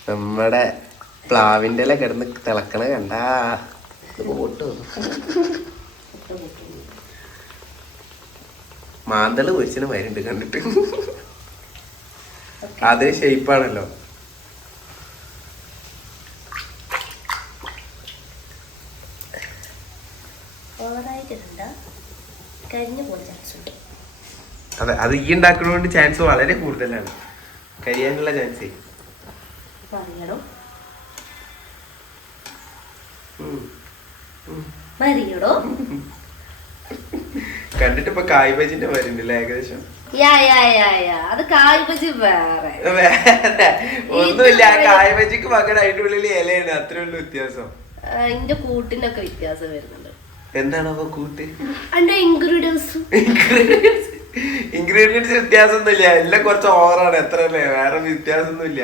നമ്മടെ പ്ലാവിന്റെ ഇല കിടന്ന് തിളക്കണ കണ്ടാ മാന്തള് പൊരിച്ചിന് മരുണ്ട് കണ്ടിട്ട്. അതേ ഷേപ്പാണല്ലോ. അതെ, അത് ഈ ഉണ്ടാക്കുന്നതുകൊണ്ട് ചാൻസ് വളരെ കൂടുതലാണ്. കരിയാനുള്ള ചാൻസ് കണ്ടിട്ട് ഇപ്പൊ കായ് ബജിന്റെ മരുന്നില്ല ഏകദേശം. അത് കായ് ബജി വേറെ ഒന്നുമില്ല. കായ് ബജിക്ക് പകരം അതിന്റെ ഉള്ളിൽ ഇലയാണ്, അത്രേ ഉള്ളൂ വ്യത്യാസം. അതിന്റെ കൂട്ടിന്റെ ഒക്കെ വ്യത്യാസം വരുന്നുണ്ട്. എന്താണ് അപ്പൊ കൂട്ട്? ഇൻഗ്രീഡിയൻസ് വ്യത്യാസം ഒന്നുമില്ല, എല്ലാം കുറച്ച് ഓവറാണ്. എത്ര അല്ലേ, വേറെ വ്യത്യാസം ഒന്നുമില്ല.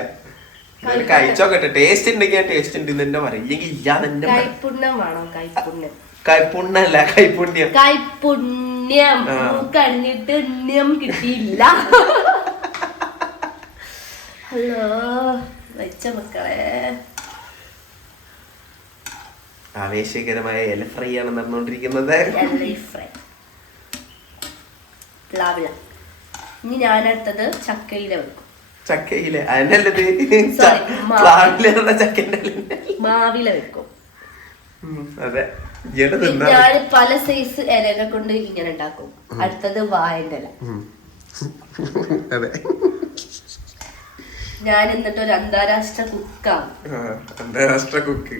കഴിച്ചോക്കട്ടെ, ടേസ്റ്റ് ഉണ്ടെങ്കിൽ ടേസ്റ്റ് ഉണ്ട് തന്നെ പറയും, ഇല്ലെങ്കിൽ ഇല്ലാതെ കൈപ്പുണ്യം വേണം. കൈപ്പുണ്ണല്ല, കൈപ്പുണ്യം. കൈപ്പുണ്യം കഴിഞ്ഞിട്ട് ഉണ്യം കിട്ടിയില്ല. ഹലോ വെച്ച മക്കളെ, ആവേശകരമായ എല ഫ്രൈ ആണ് നടന്നുകൊണ്ടിരിക്കുന്നത്. ഇനി ഞാനടുത്തത് ചക്കയില വെക്കും. ചക്കയില അതിനല്ലത്, മാവില വെക്കും. അതെ, ഞാൻ പല സൈസ് ഇലനെ കൊണ്ട് ഇങ്ങനെ ഉണ്ടാക്കും. അടുത്തത് വാഴന്റെ ഇല. ഞാൻ എന്നിട്ട് ഒരു അന്താരാഷ്ട്ര കുക്കാണ്. അന്താരാഷ്ട്ര കുക്ക്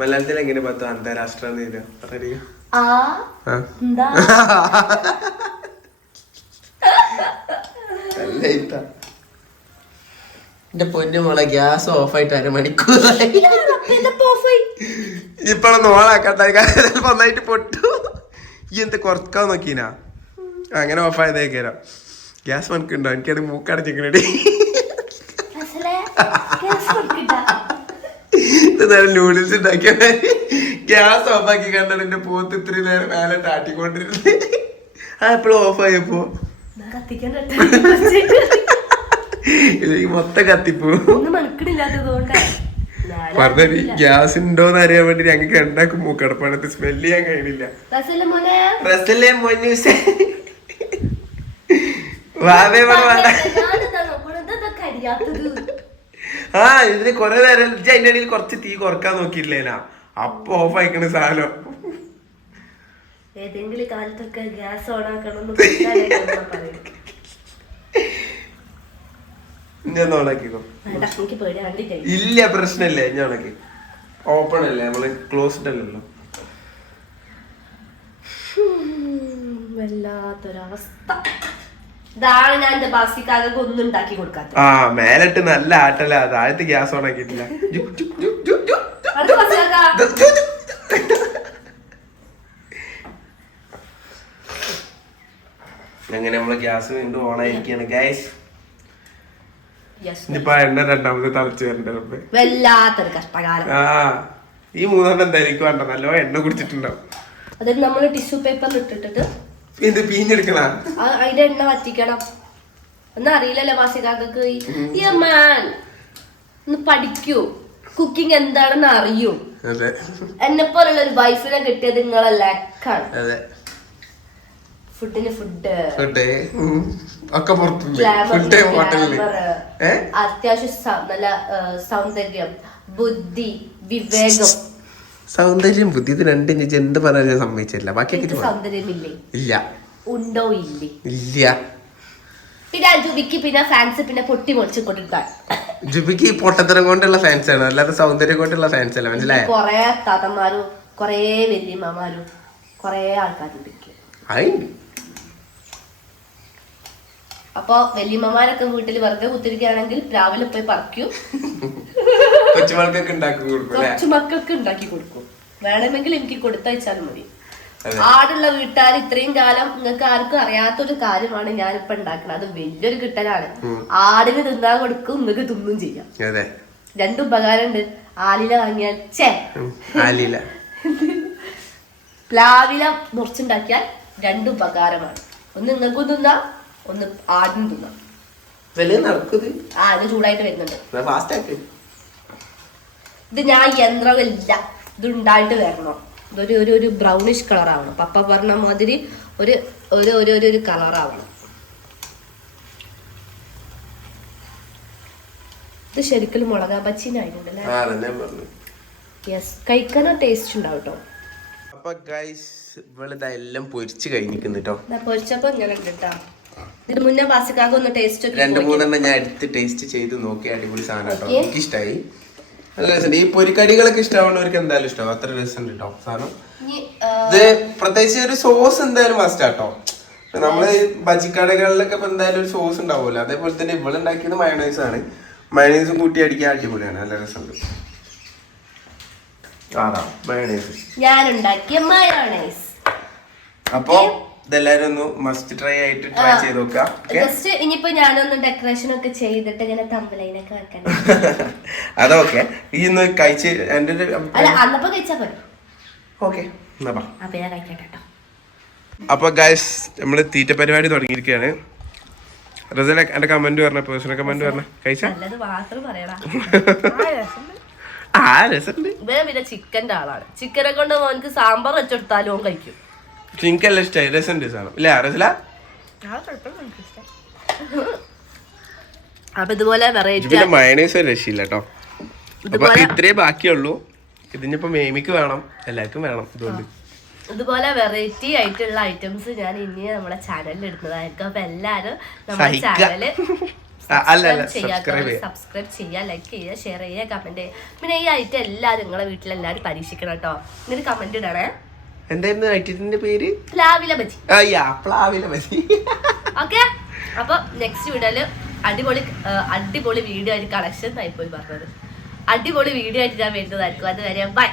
മലയാളത്തിൽ എങ്ങനെ പറ്റോ? അന്താരാഷ്ട്ര എന്റെ പൊന്നു മോളെ, ഗ്യാസ് ഓഫ് ആയിട്ട് അരമണിക്കൂറായി. ഇപ്പോഴൊന്നും ഓണാക്കട്ടെ, ചിലപ്പോ ഒന്നായിട്ട് പൊട്ടു. ഈ എന്ത് കുറക്കാൻ നോക്കീനാ? അങ്ങനെ ഓഫ് ആയതേക്കാരോ. ഗ്യാസ് മണക്കുണ്ടോ? എനിക്കത് മൂക്കടച്ചിക്കണേ. നൂഡിൽസ് ഉണ്ടാക്കിയ ഗ്യാസ് ഓഫ് ആക്കി കണ്ടാണ് എന്റെ പോത്ത് ഇത്രയും നേരം മേലെ താട്ടിക്കൊണ്ടിരുന്നത്. ആ എപ്പോഴും ഓഫ് ആയപ്പോ മൊത്തം കത്തിപ്പോ. പറഞ്ഞ ഗ്യാസ് ഉണ്ടോന്ന് അറിയാൻ വേണ്ടി ഞങ്ങൾക്ക് ഉണ്ടാക്കും മൂക്കടപ്പാടത്ത് സ്മെല് ചെയ്യാൻ കഴിയില്ല. ആ ഇതിന് കൊറേ നേരം അതിന്റെ ഇടയിൽ കുറച്ച് തീ കുറക്കാൻ നോക്കിയില്ലേനാ, അപ്പൊ ഓഫ് ആയിക്കണ സാധനം. ഏതെങ്കിലും കാലത്തൊക്കെ ഗ്യാസ് ഓൺ ആക്കണം. ഇല്ല പ്രശ്നല്ലേ, ഞാൻ ഓപ്പൺ അല്ലേ, നമ്മള് ക്ലോസ്ഡ് അല്ലല്ലോ. വല്ലാത്തൊരവസ്ഥ. ഇതാണ് ഞാൻ എന്റെ ബാസിക്കാർക്ക് ഒന്നും ഉണ്ടാക്കി കൊടുക്കാത്ത. ആ മേലിട്ട് നല്ല ആട്ടല്ല, താഴത്ത് ഗ്യാസ് ഓൺ ആക്കിയിട്ടില്ല. അങ്ങനെ നമ്മള് ഗ്യാസ് വീണ്ടും ഓൺ ആയിരിക്കാണ് ഗൈസ്. ഇനിയിപ്പോ എണ്ണ രണ്ടാമത് തിളച്ച് വരണ്ടേ. വല്ലാത്തൊരു കഷ്ടകാലം. ആ ഈ മൂന്നെണ്ണം എന്തായാലും വേണ്ട, നല്ല എണ്ണ കുടിച്ചിട്ടുണ്ടാവും. അതായത് നമ്മള് ടിഷ്യൂ പേപ്പറിൽ ഇട്ടിട്ട് ഇത് പീഞ്ഞെടുക്കണ അതിന്റെ എണ്ണ വറ്റിക്കണം. ഒന്നും അറിയില്ലല്ലോ വാസികാക്കക്ക്. ഒന്ന് പഠിക്കൂ, കുക്കിംഗ് എന്താണെന്ന് അറിയൂ. എന്നെ പോലുള്ള ഒരു വൈഫിനെ കിട്ടിയത് നിങ്ങളെ ലക്കാണ്. ഫുഡിന് ഫുഡ് ഒക്കെ പുറത്തുണ്ട് ഫുഡ് ഹോട്ടലില് അത്യാവശ്യം നല്ല സൗന്ദര്യം, ബുദ്ധി, വിവേകം. സൗന്ദര്യം ബുദ്ധി ഇത് രണ്ടും ഞാൻ എന്ത് പറയാൻ സമ്മതിച്ചില്ല. ബാക്കി സൗന്ദര്യമില്ലേ? ഇല്ല. ഉണ്ടോ? ഇല്ലേ? ഇല്ല. പിന്നെ ജുബിക്ക് പിന്നെ ഫാൻസ് പിന്നെ പൊട്ടി പൊളിച്ചു കൊടുക്കാൻ. ജുബിക്ക് പൊട്ടത്തരം കൊണ്ടുള്ള ഫാൻസ് ആണ്, അല്ലാതെ സൗന്ദര്യം കൊണ്ടുള്ള ഫാൻസ് അല്ല. മനസ്സിലായോ? കൊറേ താത്തമാരും കൊറേ വല്യമ്മമാരും കൊറേ ആൾക്കാരുണ്ട്. അപ്പൊ വല്യമ്മമാരൊക്കെ വീട്ടിൽ വെറുതെ കുത്തിരിക്കുകയാണെങ്കിൽ രാവിലെ പോയി പറിക്കൂ. കൊച്ചുമക്കൾക്ക് ഉണ്ടാക്കി കൊടുക്കും. വേണമെങ്കിൽ എനിക്ക് കൊടുത്തയച്ചാലും മതി. ആടുള്ള വീട്ടുകാർ ഇത്രയും കാലം നിങ്ങൾക്ക് ആർക്കും അറിയാത്തൊരു കാര്യമാണ് ഞാനിപ്പോ ഉണ്ടാക്കുന്നത്. അത് വലിയൊരു കിട്ടലാണ്. ആടിന് തിന്നാൻ കൊടുക്കും, നിങ്ങൾക്ക് തിന്നും ചെയ്യാം. രണ്ടു ഉപകാരം ഉണ്ട്. ആലില വാങ്ങിയാൽ പ്ലാവില മുറിച്ചുണ്ടാക്കിയാൽ രണ്ടു ഉപകാരമാണ്. ഒന്ന് നിങ്ങൾക്കും തിന്നാം, ഒന്ന് ആടിനും തിന്നാം. ഇത് ചൂടായിട്ട് വരുന്നുണ്ട്. ഇത് ഞാൻ യന്ത്രമില്ല, ഇത് ഉണ്ടായിട്ട് വരണം. ഇതൊരു ഒരു ബ്രൗണിഷ് കളർ ആവണം. പപ്പ പറഞ്ഞ മാതിരി ഒരു ഒരു ഒരു ഒരു കളർ ആവണം. ഇത് ശരിക്കും മുളകാ ബച്ചിനായിട്ടുണ്ടല്ലേ? യെസ്, കഴിക്കാനോ ടേസ്റ്റ് ഉണ്ടാവും കേട്ടോ. അപ്പൊ ഗൈസ് ഇവളിതെല്ലാം പൊരിച്ചു കഴിഞ്ഞിരിക്കുന്നു കേട്ടോ. പൊരിച്ചപ്പോ ഇങ്ങനെ ഉണ്ട് കേട്ടോ. ഇതിന് മുന്നേ ബാസിക്കാക്ക് ഒന്ന് ടേസ്റ്റ് 2-3 ഞാൻ എടുത്ത് ടേസ്റ്റ് ചെയ്ത് നോക്കി. അടിപൊളി സാധനം കേട്ടോ, എനിക്ക് ഇഷ്ടമായി. നല്ല രസമുണ്ട്. ഈ പൊരിക്കടികളൊക്കെ ഇഷ്ടമാവുന്നവർക്ക് എന്തായാലും ഇഷ്ടമാവും. അത്ര രസമുണ്ട് കേട്ടോ സാധനം. ഇത് പ്രത്യേകിച്ച് ഒരു സോസ് എന്തായാലും മസ്റ്റ് ആട്ടോ. നമ്മള് ബജിക്കടകളിലൊക്കെ ഇപ്പൊ എന്തായാലും ഒരു സോസ് ഉണ്ടാവുമല്ലോ, അതേപോലെ തന്നെ ഇവിടെ ഉണ്ടാക്കിയത് മയണൈസ് ആണ്. മയണൈസും കൂട്ടി അടിക്കാൻ അടിപൊളിയാണ്, നല്ല രസമുണ്ട്. അപ്പൊ ഇതെല്ലാരും ഒന്ന് മസ്റ്റ് ട്രൈ ആയിട്ട് ട്രൈ ചെയ്ത് നോക്കാം. ഇനിയിപ്പോ ഞാനൊന്ന് ഡെക്കറേഷൻ ഒക്കെ ചെയ്തിട്ട് ഇങ്ങനെ തമ്പലൈനൊക്കെ വെക്കണം. അതൊക്കെ ഈ ഒന്ന് കഴിച്ച് എന്റെ അന്നപ്പോ കഴിച്ചാ പോരെ. ഓക്കെ, അപ്പൊ ഞാൻ കഴിക്കട്ടെ. അപ്പൊ ഗൈസ് നമ്മള് തീറ്റ പരിപാടി തുടങ്ങിയിരിക്കുകയാണ്. റസല എന്റെ കമന്റ് പറഞ്ഞ പേഴ്സണൽ കമന്റ് പറഞ്ഞ കഴിച്ചാ പിന്നെ ചിക്കന്റെ ആളാണ്. ചിക്കനെ കൊണ്ട് മോനക്ക് സാമ്പാർ വെച്ചെടുത്താലും ഓൻ കഴിക്കും. എനിക്കെല്ലാം ഇഷ്ടമായി, രസമുണ്ട് സാധനം ഇല്ലേ റസല? അപ്പൊ ഇതുപോലെ വെറൈറ്റി മയണൈസ് രക്ഷയില്ല കേട്ടോ. അപ്പൊ ഇത്രേ ബാക്കിയുള്ളൂ. ഇതിനിപ്പോ മേമിക്ക് വേണം, എല്ലാവർക്കും വേണം. ഇതുകൊണ്ട് ഇതുപോലെ വെറൈറ്റി ആയിട്ടുള്ള ഐറ്റംസ് ഞാൻ ഇനി നമ്മുടെ ചാനലിൽ ഇടുന്നതായിരിക്കും. അപ്പൊ എല്ലാരും നമ്മുടെ ചാനല് സബ്സ്ക്രൈബ് ചെയ്യുക, ലൈക്ക് ചെയ്യുക, ഷെയർ ചെയ്യുക, കമന്റ് ചെയ്യുക. പിന്നെ ഈ ഐറ്റം എല്ലാരും നിങ്ങളെ വീട്ടിലെല്ലാരും പരീക്ഷിക്കണം കേട്ടോ. എന്നിട്ട് കമന്റ് ഇടണേ. എന്തായിരുന്നു ഐറ്റത്തിന്റെ പേര്? പ്ലാവില ബജി. പ്ലാവില ബജി. ഓക്കെ, അപ്പൊ നെക്സ്റ്റ് വീഡിയോയില് അടിപൊളി വീഡിയോ ആയിട്ട് കളക്ഷൻ ആയിപ്പോയി പറഞ്ഞത്. അടിപൊളി വീഡിയോ ആയിട്ട് ഞാൻ വരുന്നതായിരിക്കും. അതുവരെ ബൈ.